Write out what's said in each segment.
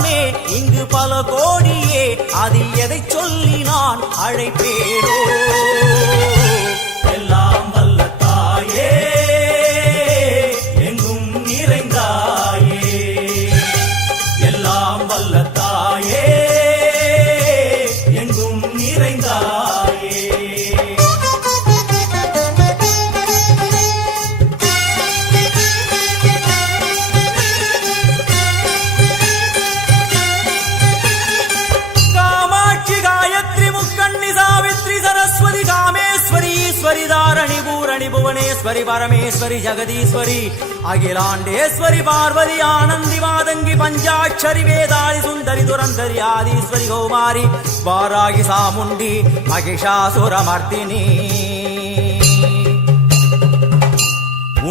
கோலமே இங்கு பல கோடியே, அதில் எதை சொல்லி நான் அழைப்பேனோ? எல்லாம் வல்ல தாயே எங்கும் நிறைந்தாயே, எல்லாம் வல்ல தாயே எங்கும் நிறைந்தாயே. ஈஸ்வரி தாரணி பூரணி புவனேஸ்வரி பரமேஸ்வரி ஜெகதீஸ்வரி அகிலாண்டேஸ்வரி பார்வதி ஆனந்தி மாதங்கி பஞ்சாட்சரி வேதாளி சுந்தரி துரந்தரி ஆதீஸ்வரி கௌமாரி வாராகி சாமுண்டி மகிஷாசுரமர்த்தினி.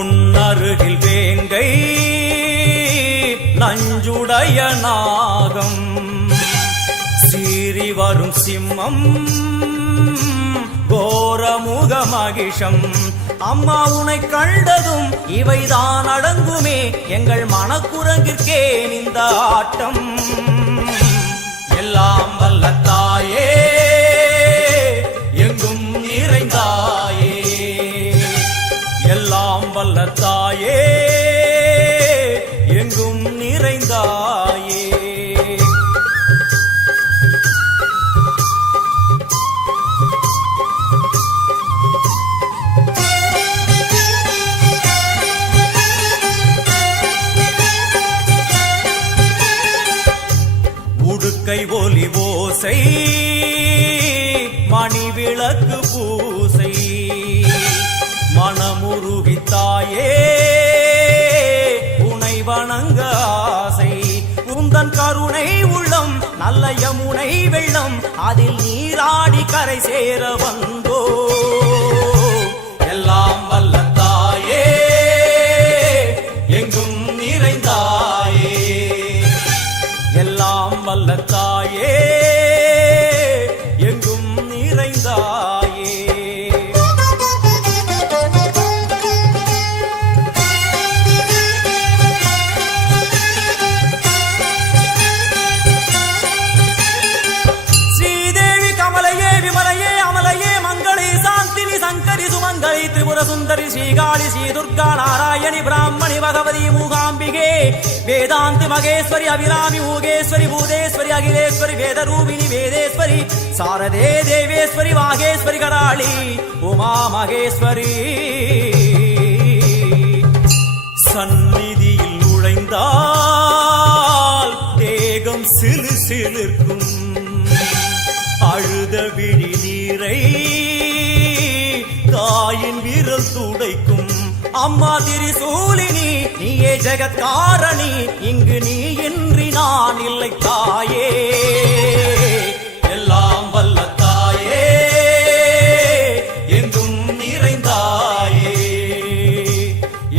உன்னருகில் வேங்கை நஞ்சுடைய நாகம், சீறி வரும் சிம்மம் கோரமுக மகிஷம். அம்மா உனை கண்டதும் இவைதான் அடங்குமே, எங்கள் மனக்குரங்கிற்கே இந்த ஆட்டம். எல்லாம் வல்ல தாயே எங்கும் நிறைந்தாயே, எல்லாம் வல்ல தாயே எங்கும் நிறைந்தாயே. கை ஒலி ஓசை மணி விளக்கு பூசை, மனமுருகித்தாயே உனை வணங்க ஆசை. உந்தன் கருணை உள்ளம் நல்ல யமுனை வெள்ளம், அதில் நீராடி கரை சேர வந்தோ. எல்லாம் வல்ல தாயே எங்கும் நிறைந்தாயே, எல்லாம் வல்ல தாயே எங்கும் நிறைந்தாயே. ஸ்ரீதேவி கமலையே விமலையே அமலையே மங்களே சாந்தினி சங்கரி சுமங்கலி திரிபுர சுந்தரி ஸ்ரீகாளி ஸ்ரீ துர்கா நாராயணி பிராமணி பகவதி மூகாம்பிகே வேதாந்தி மகேஸ்வரி அபிராமி ஊகேஸ்வரி பூதேஸ்வரி அகிலேஸ்வரி வேதரூபிணி வேதேஸ்வரி சாரதே தேவேஸ்வரி வாகேஸ்வரி கராளி உமா மகேஸ்வரி. சந்நிதியில் நுழைந்தால் தேகம் சிலு சிலிர்க்கும், அழுத விழி நீரை தாயின் விரல் துடைக்கும். அம்மா திரிசூலினி நீயே ஜெகத்காரணி, இங்கு நீ இன்றி நான் இல்லை தாயே. எல்லாம் வல்ல தாயே எங்கும் நிறைந்தாயே,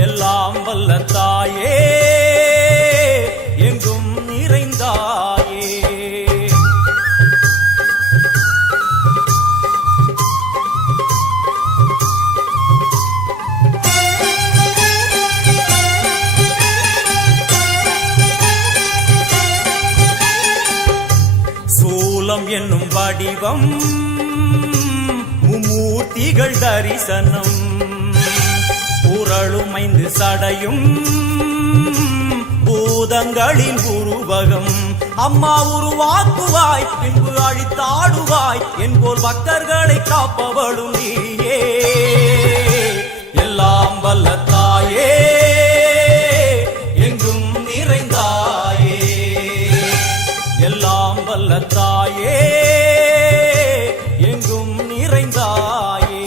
எல்லாம் வல்ல தாயே எங்கும் நிறைந்தாயே. என்னும் வடிவம் மும்மூர்த்திகள் தரிசனம், புரளும் 5 சடையும் பூதங்களின் உருவகம். அம்மா உருவாக்குவாய் பின்பு அழித்தாடுவாய், என்போல் பக்தர்களை காப்பவளும் நீயே. எல்லாம் வல்ல தாயே எங்கும் நிறைந்தாயே, எல்லாம் வல்ல தாயே எங்கும் நிறைந்தாயே.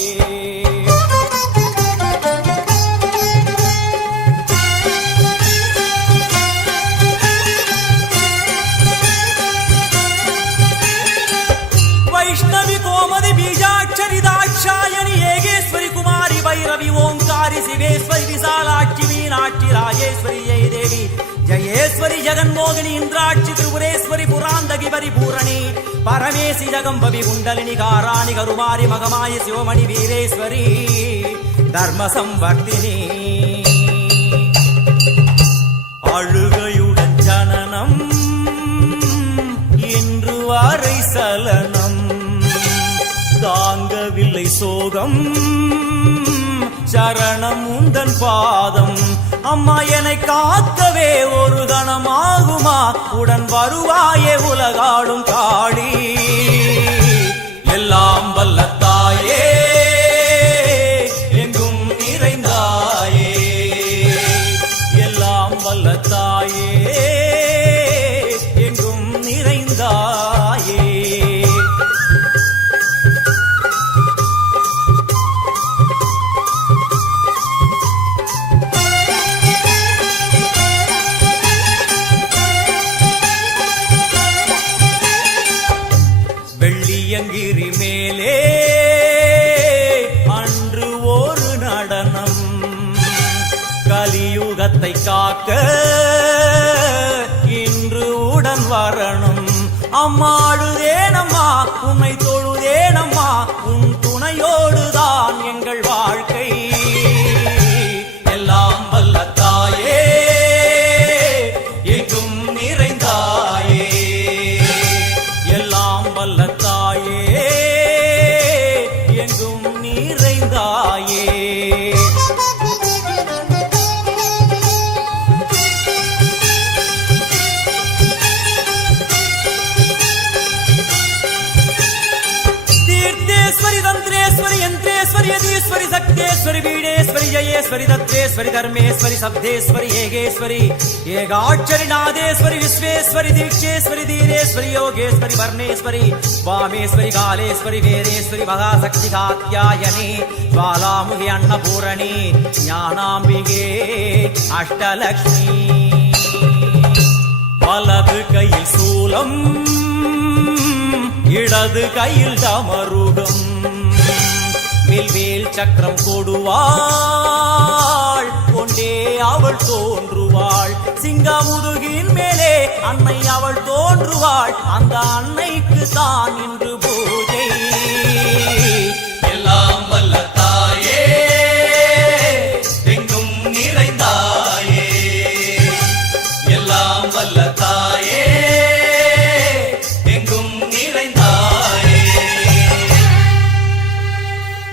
வைஷ்ணவி கோமதி பீஜாட்சரி தாட்சாயணி ஏகேஸ்வரி குமாரி பைரவி ஓங்காரி சிவேஸ்வரி விசாலாட்சி மீனாட்சி ராஜேஸ்வரி ஜெயதேவி ஜயேஸ்வரி ஜெகன்மோகினி இந்திராட்சி திரிபுரேஸ்வரி புராந்தகி பரிபூரணி பரமேசி ஜகம்பவி குண்டலினி காராணி கருமாரி மகமாயி சிவமணி வீரேஸ்வரி தர்ம சம்வர்த்தினி. அழுகையுடன் ஜனனம் இதுவரை சலனம் தாங்கவில்லை சோகம் சரணம் உந்தன் பாதம் அம்மா என்னை காக்கவே ஒரு கணமாகுமா உடன் வருவாயே உலகாடும் காளி எல்லாம் வல்ல தாயே எங்கும் நிறைந்தாயே எல்லாம் வல்ல தாயே எங்கும் நிறைந்தாயே வெள்ளியங்கிரி மேலே அன்று ஒரு நடனம் கலியுகத்தை காக்க இன்று உடன் வரணும் அம்மாடுதேனம்மா உன்னை தொழுதேனம்மா உன் துணையோடுதான் எங்கள் வாழ்க்கை எல்லாம் வல்ல தாயே எங்கும் நிறைந்தாயே எல்லாம் வல்ல தாயே எங்கும் நிறைந்தாயே तीर्थेश्वरी तंत्रेश्वरी यंत्रेश्वरी यदीश्वरी शक्तेश्वरी बीडेश्वरी जयेश्वरी दत्तेश्वरी धर्मेश्वरी शब्देश्वरी येगेश्वरी येगाक्षरी नादेश्वरी विश्वेश्वरी दीक्षेश्वरी धीरेश्वरी योगेश्वरी वर्णेश्वरी वामेश्वरी कालेश्वरी वेदेश्वरी महाशक्ति कात्यायनी ज्वालामुखी अन्नपूरणी ज्ञानाम्बिके अष्टलक्ष्मी वलது கையில் சூலம் இடது கையில் டமருகம் வில்வேல் சக்கரம் கொடுவாள் கொண்டே அவள் தோன்றுவாள் சிங்கமுதுகின் மேலே அன்னை அவள் தோன்றுவாள் அந்த அன்னைக்கு தான் இன்று பூஜை எல்லாம் வல்ல தாயே எங்கும் நிறைந்தாயே எல்லாம் வல்ல தாயே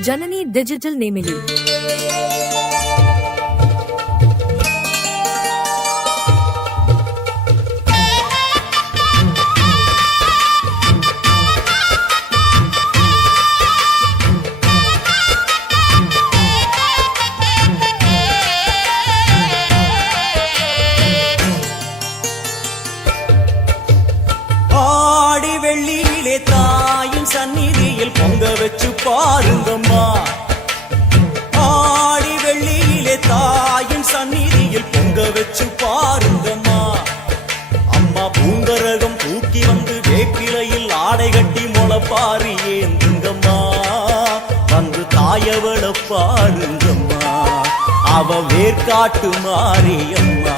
जननी डिजिटल नेमिली ஆடி வெள்ளியிலே தாயின் சந்நிதியில் பொங்க வச்சு பாருங்கம்மா ஆடி வெள்ளியிலே தாயின் சந்நிதியில் பொங்க வச்சு பாருங்கம்மா அம்மா பூங்கரகம் தூக்கி வந்து வேப்பிலையில் ஆடை கட்டி முளப்பாரி ஏந்துங்கம்மா வந்து தாயவள பாருங்கம்மா அவ வேர்காட்டு மாரியம்மா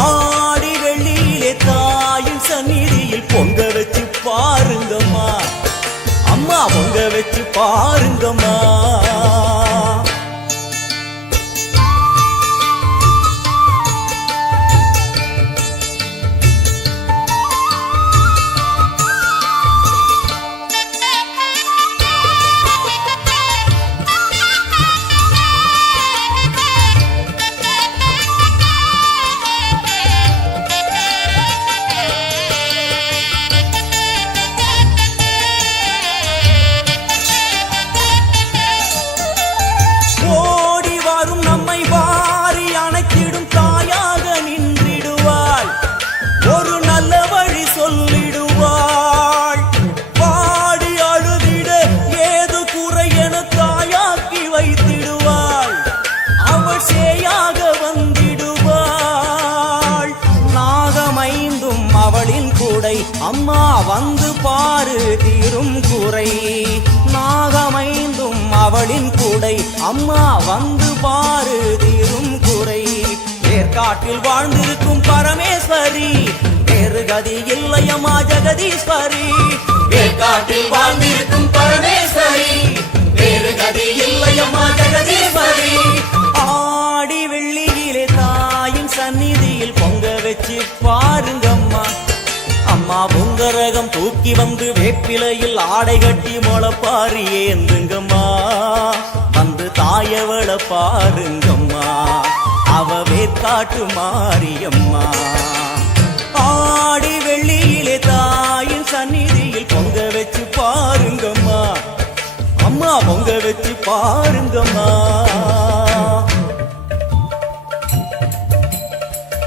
ஆடி வெள்ளியிலே தாயின் சந்நிதியில் பொங்க வச்சு பாருங்கம்மா அம்மா பொங்க வச்சு பாருங்கம்மா அம்மா வந்து பாரு தீரும் குறை நாகமைந்தும் அவளின் கூடை அம்மா வந்து பாரு தீரும் குறை வேர்காட்டில் வாழ்ந்திருக்கும் பரமேஸ்வரி வேறு கதி இல்லையம்மா ஜெகதீஸ்வரி வேர்காட்டில் வாழ்ந்திருக்கும் பரமேஸ்வரி வேறு கதி இல்லையம்மா ஜெகதீஸ்வரி ஆடி வெள்ளியிலே தாயின் சந்நிதியில் பொங்க வச்சு பாருங்கம்மா அம்மா அம்மா பொங்கரகம் தூக்கி வந்து வேப்பிலையில் ஆடை கட்டி முளப்பாரி ஏந்துங்கம்மா வந்து தாயவள பாருங்கம்மா அவ வேற்காட்டு மாரியம்மா ஆடி வெள்ளியிலே தாயின் சந்நிதியில் பொங்க வச்சு பாருங்கம்மா அம்மா பொங்க வச்சு பாருங்கம்மா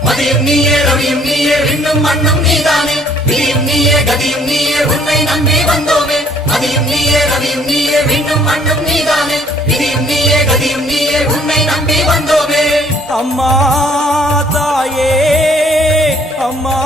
மதியும் நீயே ரவியும் நீயே விண்ணும் மண்ணும் நீதானே விதியும் நீயே கதியும் நீயே உன்னை நம்பி வந்தோமே மதியும் நீயே ரவியும் நீயே விண்ணும் மண்ணும் நீதானே விதியும் நீயே கதியும் நீயே உன்னை நம்பி வந்தோமே அம்மா தாயே அம்மா